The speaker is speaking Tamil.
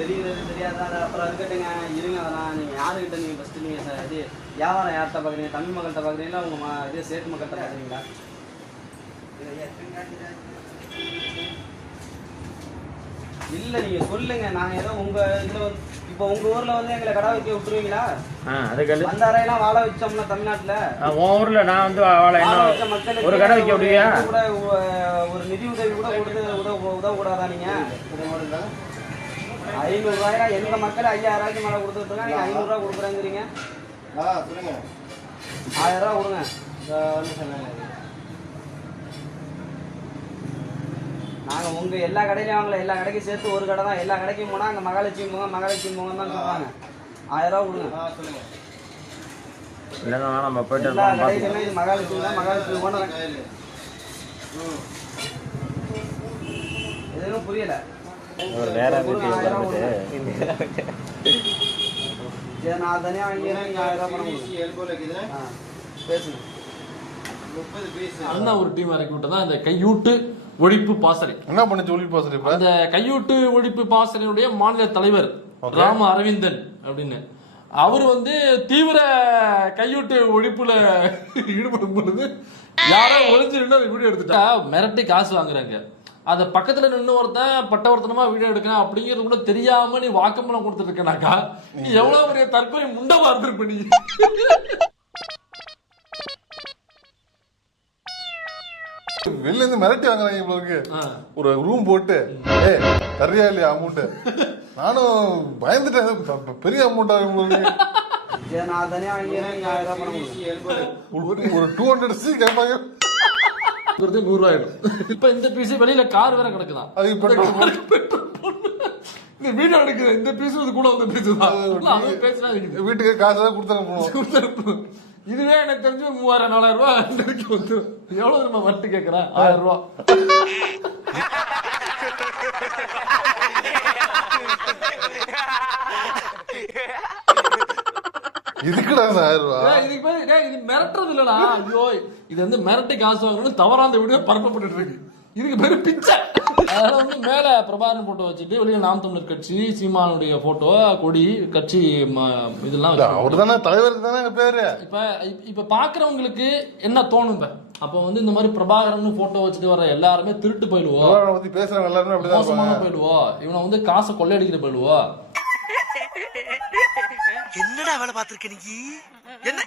தெரியுது தெரியாதா அப்புறம் இருக்கட்டுங்க இருங்க. அதெல்லாம் நீங்கள் யாருக்கிட்ட நீங்கள் ஃபஸ்ட்டு நீங்கள் இது வியாபாரம் யார்கிட்ட பார்க்குறீங்க? தமிழ் மக்கள்கிட்ட பார்க்குறீங்களா உங்கள் இது சேட்டு மக்கள்கிட்ட பார்க்குறீங்களா? இல்லை நீங்கள் சொல்லுங்கள். நாங்கள் ஏதோ உங்கள் இதில் இப்போ உங்கள் ஊரில் வந்து எங்களை கடை வைக்க விட்டுருவீங்களா? அந்த அறையெல்லாம் வாழ வச்சோம்னா தமிழ்நாட்டில் உன் ஊரில் நான் வந்து வாழ வச்ச மக்களுக்கு ஒரு கடை வைக்க விடுவியா? கூட ஒரு நிதி உதவி கூட கொடுத்து உதவக்கூடாதா நீங்கள்? 500 ரூபாயா? எந்த மக்கள் 5000 மேலே கொடுத்துருக்காங்க, நீங்கள் 500 ரூபா கொடுக்குறேங்கிறீங்க. 1000 ரூபா கொடுங்க. நாங்கள் உங்கள் எல்லா கடையிலையும் வாங்கல, எல்லா கடைக்கும் சேர்த்து ஒரு கடை தான். எல்லா கடைக்கும் போனால் அங்கே மகாலட்சுமி போங்க தான் சொல்லுவாங்க. 1000 ரூபா கொடுங்க. நம்ம போயிட்டு எல்லா கடையிலுமே இது மகாலட்சுமி தான். மகாலட்சுமி போன எதுவும் புரியல. வேற நான் தனியாக வாங்கிக்கிறேன். நீங்கள் 1000 ரூபா பணம் பேசுங்க. அண்ணா ஒரு டீம் இறக்கி விட்டதான் இந்த கையூட்டு ஒழிப்பு பாசறை. என்ன பண்ணுச்சு ஒழிப்பு பாசறை? அந்த கையூட்டு ஒழிப்பு பாசறையுடைய மாநில தலைவர் ராம அரவிந்தன் அப்படின்னு அவர் வந்து தீவிர கையூட்டு ஒழிப்புல ஈடுபடும் பொழுது யாரோ ஒளிஞ்சு வீடியோ எடுத்துட்டா மிரட்டி காசு வாங்குறாங்க. அத பக்கத்துல நின்று ஒருத்தன் பட்டவர்த்தனமா வீடியோ எடுக்கிறான் அப்படிங்கிறது கூட தெரியாம நீ வாக்குமூலம் கொடுத்துட்டு இருக்கனாக்கா நீ எவ்வளவு பெரிய தற்கொலை முண்டமா இருந்திருப்ப நீ. வெளில இருந்து மிரட்டி வாங்குறாங்க. இவங்களுக்கு ஒரு ரூம் போட்டு தர்றியா இல்லையா அமௌண்ட்? நானும் பயந்துட்டேன். பெரிய அமௌண்டா இவங்களுக்கு. நான் தனியாக வாங்கிக்கிறேன். நீங்கள் 1000 ரூபா பணம் ஒரு 200 கேட்பாங்க. 100 ரூபாயிடும். இப்ப இந்த பீஸ் வெளியில கார் வேற கிடக்குதான். இந்த வீடியோ எடுக்கிற இந்த பீஸ் கூட வந்து பீஸ் தான். வீட்டுக்கு காசு தான் கொடுத்தாங்க. இதுவே எனக்கு தெரிஞ்சு 3000-4000 ரூபாய் வந்து எவ்வளவு நம்ம வட்டி கேட்கிறேன்? 1000 ரூபாய். இதுக்குடா 1000 ரூபாய். இதுக்கு பேரு இது மிரட்டுறது இல்லடா. ஐயோ இது வந்து மிரட்டி காசு வாங்கணும்னு தவறான வீடியோ பரப்பப்பட்டு இருக்கு. இதுக்கு பேரு பிச்சை. அதனால வந்து மேல பிரபாகரன் போட்டோ வச்சுட்டு வெளியில நாம் தமிழர் கட்சி சீமானுடைய போட்டோ கொடி கட்சி இதெல்லாம் அவர்தானே தலைவருக்கு தானே பேரு. இப்ப பாக்குறவங்களுக்கு என்ன தோணும்? அப்ப வந்து இந்த மாதிரி பிரபாகரன் போட்டோ வச்சுட்டு வர எல்லாருமே திருட்டு போயிடுவோம், பேசுறவங்க எல்லாருமே மோசமான போயிடுவோம், இவனை வந்து காசை கொள்ளையடிக்கிற போயிடுவோம். என்னடா வேலை பார்த்திருக்க நீ? என்ன